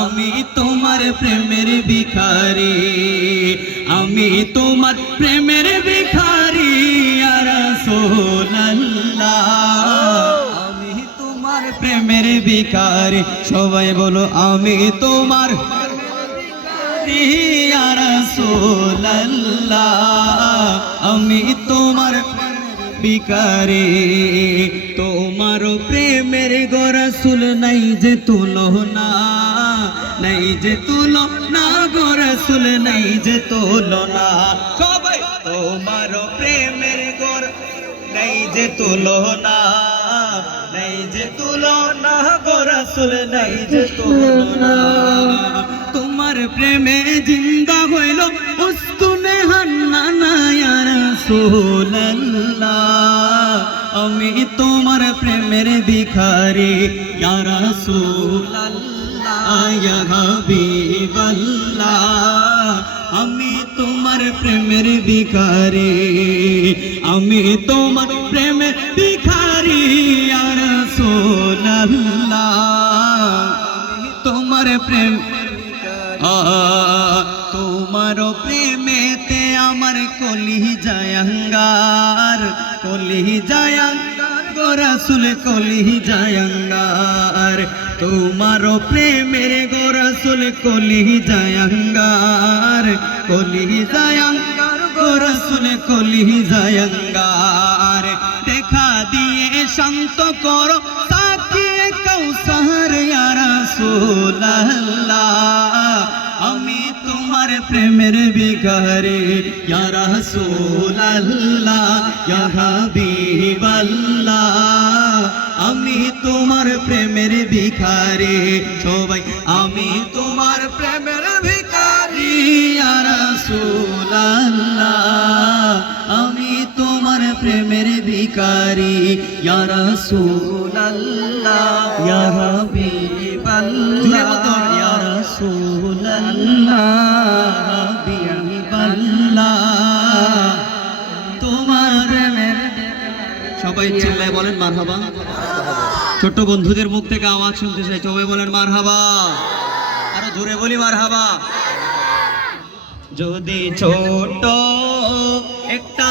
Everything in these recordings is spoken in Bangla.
আমি তোমার প্রেমের ভিখারি, আমি তোমার প্রেমের ভিখারি আমি তোমার প্রেমের ভিখারি, সবাই বলো, আমি তোমার আমি তোমার বিকারে তোমার প্রেমের গরসুল নাই যে তুলো না, নাই যে তুলো না, গরসুল নাই যে তুলো না। সবাই তোমার প্রেমের গর নাই যে তুলো না, নাই যে তুলো না, গরসুল নাই যে তুলো না। তোমার প্রেমে জিন্দা হইল উস্তুনে ইয়া রাসূলুল্লাহ। আমি তোমার প্রেমের ভিখারি ইয়া রাসূলুল্লাহ ইয়া হাবিবাল্লাহ। আমি তোমার প্রেমের ভিখারি আমি তোমার প্রেমের ভিখারি ইয়া রাসূলুল্লাহ। আমি তোমার প্রেম আ, তোমার প্রেমেতে আমার কলি জায়ঙ্গার কলি জায়ঙ্গার গোরাসুল কলি জায়ঙ্গার তোমার প্রেমের গোরাসুল কলি জায়ঙ্গার কলি জায়ঙ্গার গোরাসুল কলি জায়ঙ্গার দেখা দিয়ে শান্ত করো তাকিয়ে কৌসার, ইয়া রাসূলুল্লাহ। ইয়া রাসূলুল্লাহ ইয়া হাবিবাল্লাহ আমি তোমার প্রেমের ভিখারি সবাই আমি তোমার প্রেমের ভিখারি ইয়া রাসূলুল্লাহ আমি তোমার প্রেমের ভিখারি ইয়া রাসূলুল্লাহ ইয়া হাবিবাল্লাহ ইয়া রাসূলুল্লাহ হাবিবাল্লাহ তোমার সবাই চিল্লায় বলেন মারহাবা। ছোট্ট বন্ধুদের মুখ থেকে আওয়াজ শুনতে চাই, সবাই বলেন মারহাবা। আরও জোরে বলি মারহাবা। যদি ছোট একটা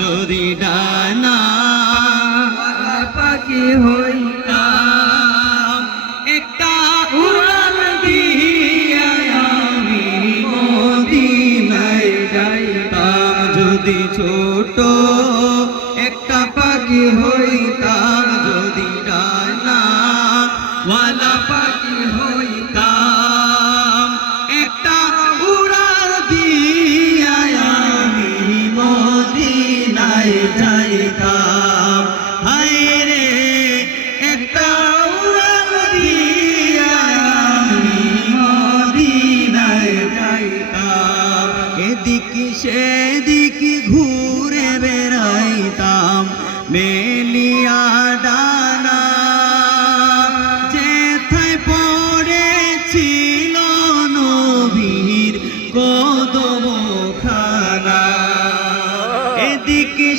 যদি ডানা, পাখি হইতাম যদি ছোট, একটা পাখি হইতাম যদি ডানা ওয়ালা পাখি হইতাম একটা উড়াল দিয়া আমি মদিনায় যাইতাম। হায় রে, একটা উড়াল দিয়া আমি মদিনায় যাইতাম। এদিক সেদিক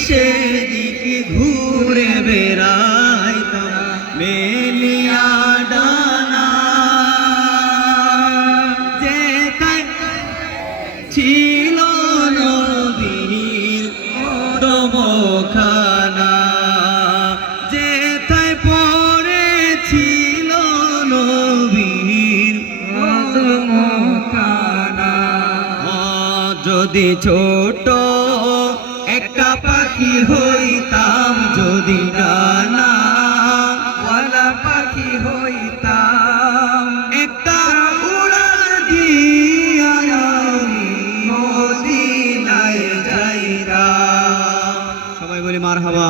সেদিক ঘুরে বেড়াইতাম মেলিয়া ডানা। যেথায় ছিল নবীর দমখানা যেথায় পড়েছিল নবীর দমখানা যদি ছোট একটা পাখি হইতাম যদি ডানা ওয়ালা পাখি হইতাম। একটা উড়াল দিয়া মদিনায় যাইতাম। সবাই বলি মার হাবা